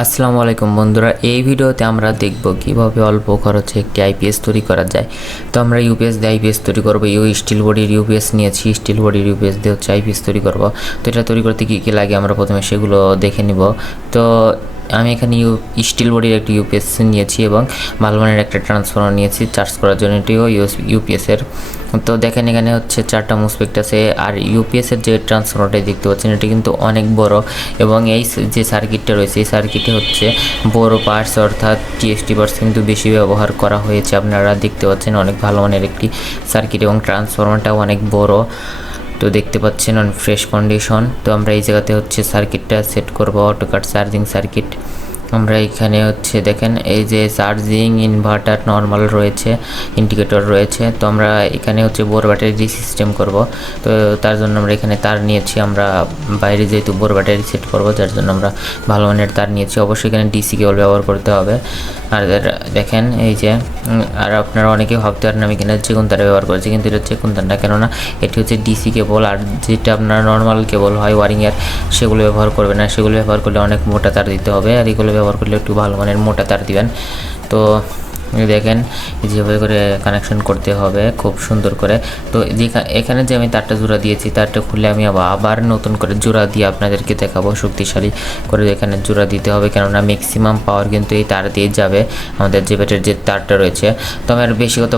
আসসালামু আলাইকুম বন্ধুরা, এই ভিডিওতে আমরা দেখব কিভাবে অল্প খরচে একটি আইপিএস তৈরি করা যায়। তো আমরা ইউপিএস দিয়ে আইপিএস তৈরি করব। স্টিল বডির ইউপিএস নিয়েছি, স্টিল বডির ইউপিএস দিয়ে হচ্ছে আইপিএস তৈরি করব। তো এটা তৈরি করতে কী কী লাগে আমরা প্রথমে সেগুলো দেখে নিব। তো আমি এখানে স্টিল বডির একটি ইউপিএস নিয়েছি এবং ভালো মানের একটা ট্রান্সফর্মার নিয়েছি চার্জ করার জন্য। এটিও ইউপিএসের। তো দেখেন এখানে হচ্ছে 4টা মুসপেক্ট আছে। আর ইউপিএসের যে ট্রান্সফর্মারটা দেখতে পাচ্ছেন এটি কিন্তু অনেক বড়, এবং এই যে সার্কিটটা রয়েছে এই সার্কিটে হচ্ছে বড় পার্টস অর্থাৎ টিএসটি পার্টস কিন্তু বেশি ব্যবহার করা হয়েছে। আপনারা দেখতে পাচ্ছেন অনেক ভালো মানের একটি সার্কিট এবং ট্রান্সফর্মারটাও অনেক বড়। তো দেখতে পাচ্ছেন অন ফ্রেশ কন্ডিশন। তো আমরা এই জায়গাতে হচ্ছে সার্কিটটা সেট করব, অটোকাট চার্জিং সার্কিট। আমরা এখানে হচ্ছে দেখেন এই যে চার্জিং ইনভার্টার নর্মাল রয়েছে, ইন্ডিকেটর রয়েছে। তো আমরা এখানে হচ্ছে বোর ব্যাটারি সিস্টেম করব। তো তার জন্য আমরা এখানে তার নিয়েছি। আমরা বাইরে যেহেতু বোর ব্যাটারি সেট করব যার জন্য আমরা ভালো মানের তার নিয়েছি। অবশ্যই এখানে ডিসি কেবল ব্যবহার করতে হবে। আর দেখেন এই যে, আর আপনারা অনেকে ভাবতে পারেন আমি এখানে চেগুন তার ব্যবহার করেছি, কিন্তু এটা চেগুন তার না, কেননা এটি হচ্ছে ডিসি কেবল। আর যেটা আপনার নর্মাল কেবল হয় ওয়ারিংয়ের সেগুলো ব্যবহার করবে না। সেগুলো ব্যবহার করলে অনেক মোটা তার দিতে হবে, আর এগুলো ব্যবহার করলে একটু ভালো মানের মোটা তার দিবেন। তো দেখেন যেভাবে করে কানেকশন করতে হবে খুব সুন্দর করে। তো এখানে যে আমি তারটা জোড়া দিয়েছি তারটা খুলে আমি আবার নতুন করে জোড়া দিয়ে আপনাদেরকে দেখাবো শক্তিশালী করে। এখানে জোড়া দিতে হবে, কেননা ম্যাক্সিমাম পাওয়ার কিন্তু এই তার দিয়ে যাবে আমাদের যে ব্যাটারির যে তারটা রয়েছে। তো আমি আর বেশি কথা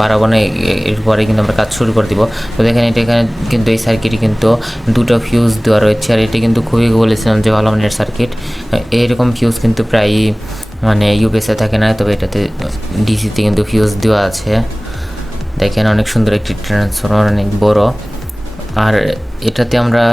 বাড়াবো না, এরপরে কিন্তু আমরা কাজ শুরু করে দিব। তো দেখেন এখানে কিন্তু এই সার্কিটে কিন্তু দুটো ফিউজ দেওয়া রয়েছে। আর এটা কিন্তু খুবই বলেছিলাম যে ভালো মানের সার্কিট। এইরকম ফিউজ কিন্তু প্রায় মানে ইউপিএসে থাকে না, তবে এটাতে ডিসিতে কিন্তু ফিউজ দেওয়া আছে। দেখেন অনেক সুন্দর একটি ট্রান্সফর্মার, অনেক বড়। আর এটাতে আমরা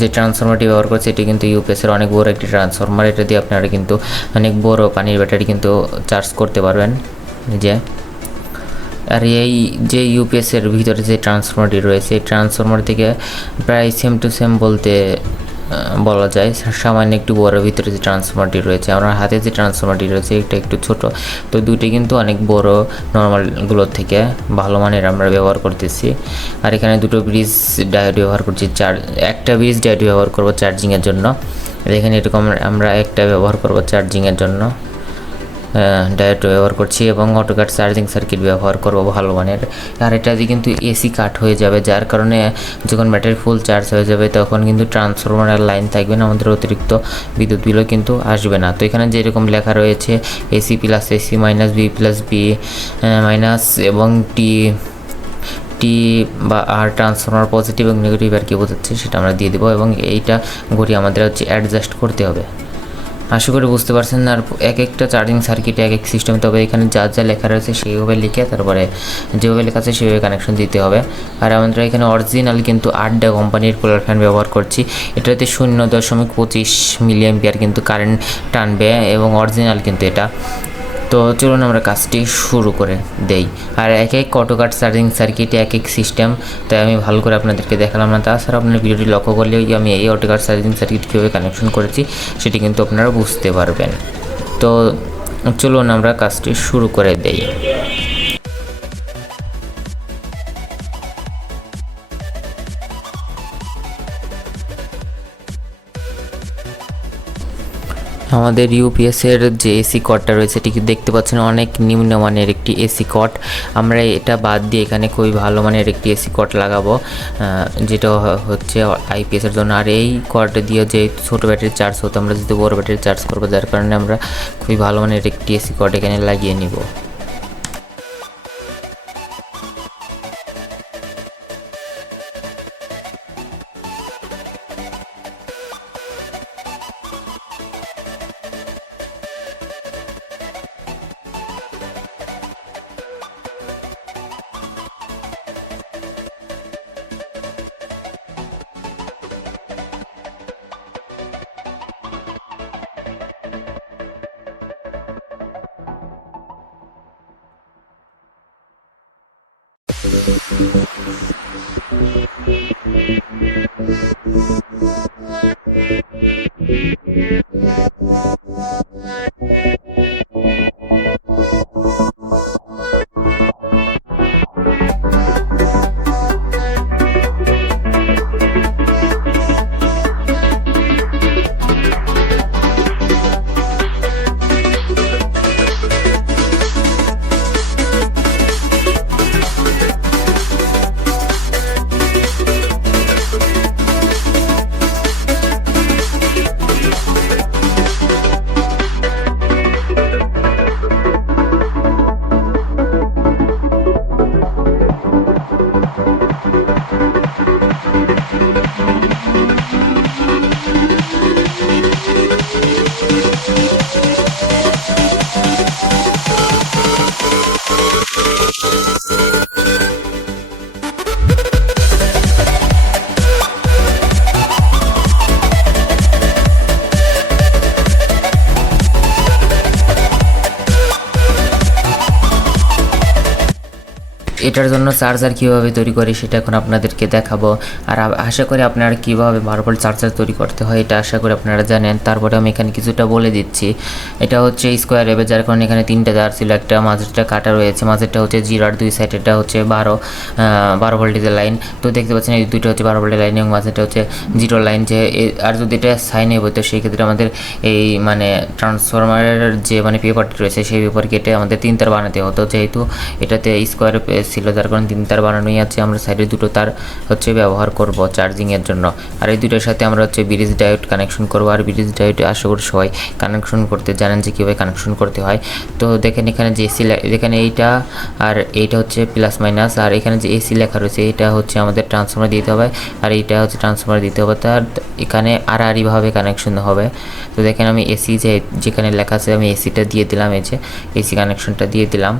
যে ট্রান্সফর্মারটি ব্যবহার করছি এটি কিন্তু ইউপিএসের অনেক বড় একটি ট্রান্সফর্মার। এটা দিয়ে আপনারা কিন্তু অনেক বড় পানির ব্যাটারি কিন্তু চার্জ করতে পারবেন যে। আর এই যে ইউপিএসের ভিতরে যে ট্রান্সফর্মারটি রয়েছে এই ট্রান্সফর্মার থেকে প্রায় সেম টু সেম বলা যায়, সামান্য একটু বড় ভিতরে যে ট্রান্সফর্মারটি রয়েছে। আমার হাতে যে ট্রান্সফর্মারটি রয়েছে এটা একটু ছোট। তো দুইটি কিন্তু অনেক বড় নর্মালগুলোর থেকে ভালো মানের আমরা ব্যবহার করতেছি। আর এখানে দুটো ব্রিজ ডায়োড ব্যবহার করছি, একটা ব্রিজ ডায়োড ব্যবহার করব চার্জিংয়ের জন্য। এখানে এরকম আমরা একটা ব্যবহার করব চার্জিংয়ের জন্য, ডায়োড ব্যবহার করছি, এবং অটোকাট চার্জিং সার্কিট ব্যবহার করব ভালো মানের। আর এটা দিয়ে কিন্তু এসি কাট হয়ে যাবে, যার কারণে যখন ব্যাটারি ফুল চার্জ হয়ে যাবে তখন কিন্তু ট্রান্সফরমারের লাইন থাকবে না, আমাদের অতিরিক্ত বিদ্যুৎ বিলও কিন্তু আসবে না। তো এখানে যেরকম লেখা রয়েছে AC plus AC minus B plus B minus এবং টি বা আর ট্রান্সফরমার পজিটিভ এবং নেগেটিভ আর কি বোঝাচ্ছে সেটা আমরা দিয়ে দেবো, এবং এইটা ঘড়ি আমাদের হচ্ছে অ্যাডজাস্ট করতে হবে। আশা করি বুঝতে পারছেন। আর এক একটা চার্জিং সার্কিটে এক এক সিস্টেম, তবে এখানে যা যা লেখা রয়েছে সেইভাবে লিখে তারপরে যেভাবে লেখা আছে সেভাবে কানেকশন দিতে হবে। আর আমরা এখানে অরিজিনাল কিন্তু 8ডা কোম্পানির কুলার ফ্যান ব্যবহার করছি। এটাতে 0.25 মিলিঅ্যাম্পিয়ার কিন্তু কারেন্ট টানবে, এবং অরিজিনাল কিন্তু এটা। তো চলুন আমরা কাজটি শুরু করে দেই। আর এক এক অটোকাট চার্জিং সার্কিটে এক এক সিস্টেম, তাই আমি ভালো করে আপনাদেরকে দেখালাম না। তাছাড়া আপনার ভিডিওটি লক্ষ্য করলেও আমি এই অটোকাট চার্জিং সার্কিট কীভাবে কানেকশন করেছি সেটি কিন্তু আপনারা বুঝতে পারবেন। তো চলুন আমরা কাজটি শুরু করে দেই। আমাদের ইউপিএসের যে এসি কটটা রয়েছে এটি দেখতে পাচ্ছেন অনেক নিম্নমানের একটি এসি কট। আমরা এটা বাদ দিয়ে এখানে খুবই ভালো মানের একটি এসি কট লাগাবো, যেটা হচ্ছে আইপিএসের জন্য। আর এই কট দিয়ে যে ছোটো ব্যাটারি চার্জ হতো আমরা যদি বড় ব্যাটারি চার্জ করবো, যার কারণে আমরা খুবই ভালো মানের একটি এসি কট এখানে লাগিয়ে নিব। এটার জন্য চার্জার কীভাবে তৈরি করি সেটা এখন আপনাদেরকে দেখাবো। আর আশা করি আপনারা কীভাবে 12 ভোল্ট চার্জার তৈরি করতে হয় এটা আশা করি আপনারা জানেন। তারপরে আমি এখানে কিছুটা বলে দিচ্ছি। এটা হচ্ছে স্কোয়ার ওয়েভে, যার কারণে এখানে 3টা তার ছিল, একটা মাঝেরটা কাটা রয়েছে, মাঝেরটা হচ্ছে 0 আর 2 সাইডেরটা হচ্ছে 12 ভোল্টেজের লাইন। তো দেখতে পাচ্ছেন এই দুইটা হচ্ছে 12 ভোল্টের লাইন এবং মাঝেরটা হচ্ছে 0 লাইন। যে আর যদি এটা সাইন ওয়েভ হতো সেই ক্ষেত্রে আমাদের এই মানে ট্রান্সফরমারের যে মানে পেপারটি রয়েছে সেই পেপার কেটে আমাদের 3 তার বানাতে হতো। যেহেতু এটাতে স্কোয়ার ছিল যার কারণে 3 তার বানানোই আছে। আমরা সাইডে 2টো তার হচ্ছে ব্যবহার করব চার্জিংয়ের জন্য। আর এই দুটোর সাথে আমরা হচ্ছে ব্রিজ ডায়োড কানেকশন করব। আর ব্রিজ ডায়োড আশা করি সবাই কানেকশন করতে জানেন যে কীভাবে কানেকশন করতে হয়। তো দেখেন এখানে যে এসি, এখানে এইটা আর এইটা হচ্ছে প্লাস মাইনাস, আর এখানে যে এসি লেখা রয়েছে এটা হচ্ছে আমাদের ট্রান্সফরমার দিতে হবে, আর এইটা হচ্ছে ট্রান্সফরমার দিতে হবে। তার এখানে আড়াআড়িভাবে কানেকশন হবে। তো দেখেন আমি এসি যেখানে লেখা আছে আমি এসিটা দিয়ে দিলাম, এই যে এসি কানেকশনটা দিয়ে দিলাম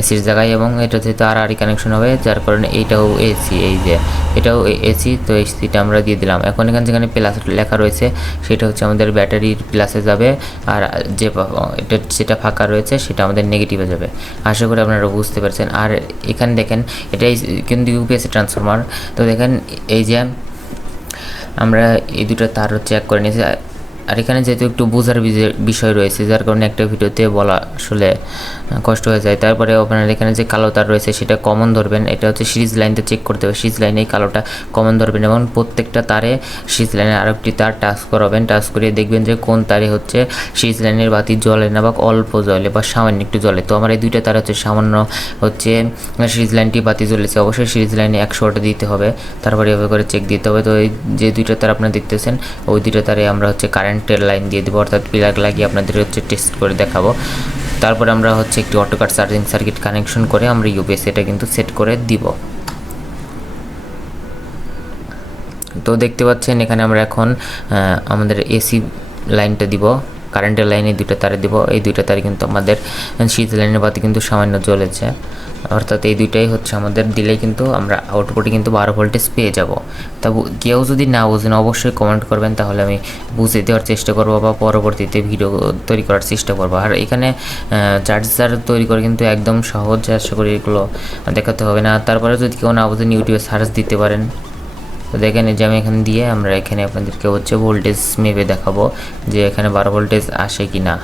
এসির জায়গায়, এবং এটা যেহেতু আড়াআড়ি কানেকশন হবে যার কারণে এইটাও এসি, এই যে এটাও এসি, তো এসিটা আমরা দিয়ে দিলাম। এখন এখানে যেখানে প্লাস লেখা রয়েছে সেটা হচ্ছে আমাদের ব্যাটারির প্লাসে যাবে, আর এটা যেটা ফাঁকা রয়েছে সেটা আমাদের নেগেটিভে যাবে। আশা করি আপনারা বুঝতে পারছেন। আর এখানে দেখেন এটাই কিন্তু ইউপিএস ট্রান্সফরমার। তো দেখেন এই যে আমরা এই দুটো তার হচ্ছে এক করে নিয়েছি। আর এখানে যেহেতু একটু বোঝার বিষয় রয়েছে যার কারণে একটা ভিডিওতে বলা আসলে কষ্ট হয়ে যায়। তারপরে আপনার এখানে যে কালো তার রয়েছে সেটা কমন ধরবেন, এটা হচ্ছে সিরিজ লাইনটা চেক করতে হবে, সিরিজ লাইনে এই কালোটা কমন ধরবেন এবং প্রত্যেকটা তারে সিরিজ লাইনে আরেকটি তার টাচ করাবেন। টাচ করিয়ে দেখবেন যে কোন তারে হচ্ছে সিরিজ লাইনের বাতি জ্বলে না বা অল্প জ্বলে বা সামান্য একটু জ্বলে। তো আমার এই দুইটা তার হচ্ছে সামান্য হচ্ছে সিরিজ লাইনটি বাতি জ্বলেছে, অবশ্যই সিরিজ লাইনে 100 দিতে হবে, তারপরে এভাবে করে চেক দিতে হবে। তো এই যে দুইটা তার আপনারা দেখতেছেন ওই দুইটা তারে আমরা হচ্ছে কারেন্টের লাইন দিয়ে দেবো, অর্থাৎ প্লাগ লাগিয়ে আপনাদের হচ্ছে টেস্ট করে দেখাবো। তারপরে আমরা হচ্ছে একটি অটোকাট চার্জিং সার্কিট কানেকশন করে আমরা ইউপিএস এটা কিন্তু সেট করে দিব। তো দেখতে পাচ্ছেন এখানে আমরা এখন আমাদের এসি লাইনটা দিব, কারেন্টের লাইনে দুটো তারে দিব। এই দুইটা তারে কিন্তু আমাদের সিরিজ লাইনের বাতি কিন্তু সামান্য জ্বলেছে, অর্থাৎ এই দুইটাই হচ্ছে আমাদের দিলেই কিন্তু আমরা আউটপুটে কিন্তু 12 ভোল্টেজ পেয়ে যাব। তা কেউ যদি না বোঝেন অবশ্যই কমেন্ট করবেন, তাহলে আমি বুঝিয়ে দেওয়ার চেষ্টা করবো বা পরবর্তীতে ভিডিও তৈরি করার চেষ্টা করবো। আর এখানে চার্জার তৈরি করে কিন্তু একদম সহজ, আশা করি এগুলো দেখাতে হবে না। তারপরে যদি কেউ না বোঝেন ইউটিউবে সার্চ দিতে পারেন। তো দেখেন এই যে আমি এখানে দিয়ে আমরা এখানে আপনাদেরকে হচ্ছে ভোল্টেজ মেপে দেখাবো যে এখানে 12 ভোল্টেজ আসে কি না।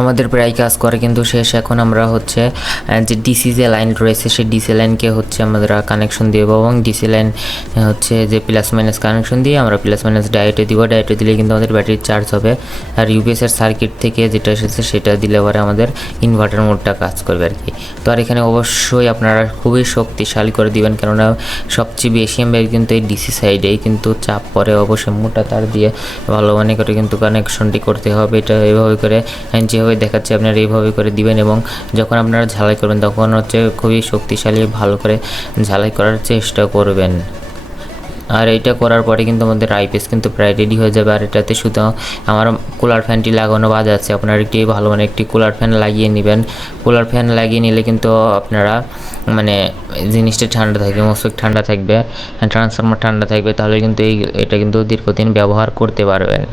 আমাদের প্রায় কাজ করে কিন্তু শেষ। এখন আমরা হচ্ছে যে ডিসি যে লাইন রয়েছে সেই ডিসি লাইনকে হচ্ছে আমরা কানেকশন দেব এবং ডিসি লাইন হচ্ছে যে প্লাস মাইনাস কানেকশন দিয়ে আমরা প্লাস মাইনাস ডায়োডে দিব। ডায়োডে দিলে কিন্তু আমাদের ব্যাটারি চার্জ হবে। আর ইউপিএসের সার্কিট থেকে যেটা এসেছে সেটা দিলে পরে আমাদের ইনভার্টার মোডটা কাজ করবে আর কি। তো আর এখানে অবশ্যই আপনারা খুবই শক্তিশালী করে দিবেন, কেননা সবচেয়ে বেশি এমবিআর কিন্তু এই ডিসি সাইডেই কিন্তু চাপ পড়ে। অবশ্যই মোটা তার দিয়ে ভালো মানে করে কিন্তু কানেকশনটি করতে হবে। এটা এইভাবে করে যেভাবে দেখাচ্ছে আপনারা এইভাবে করে দিবেন এবং যখন আপনারা ঝালাই করবেন তখন হচ্ছে খুবই শক্তিশালী ভালো করে ঝালাই করার চেষ্টা করবেন। আর এইটা করার পরে কিন্তু আমাদের আইপিএস কিন্তু প্রায় রেডি হয়ে যাবে। আর এটাতে শুধু আমার কুলার ফ্যানটি লাগানো বাদ আছে। আপনারা একটি ভালো মানে একটি কুলার ফ্যান লাগিয়ে নেবেন। কুলার ফ্যান লাগিয়ে নিলে কিন্তু আপনারা মানে জিনিসটা ঠান্ডা থাকবে, মসফেট ঠান্ডা থাকবে, ট্রান্সফর্মার ঠান্ডা থাকবে, তাহলে কিন্তু এটা কিন্তু দীর্ঘদিন ব্যবহার করতে পারবেন।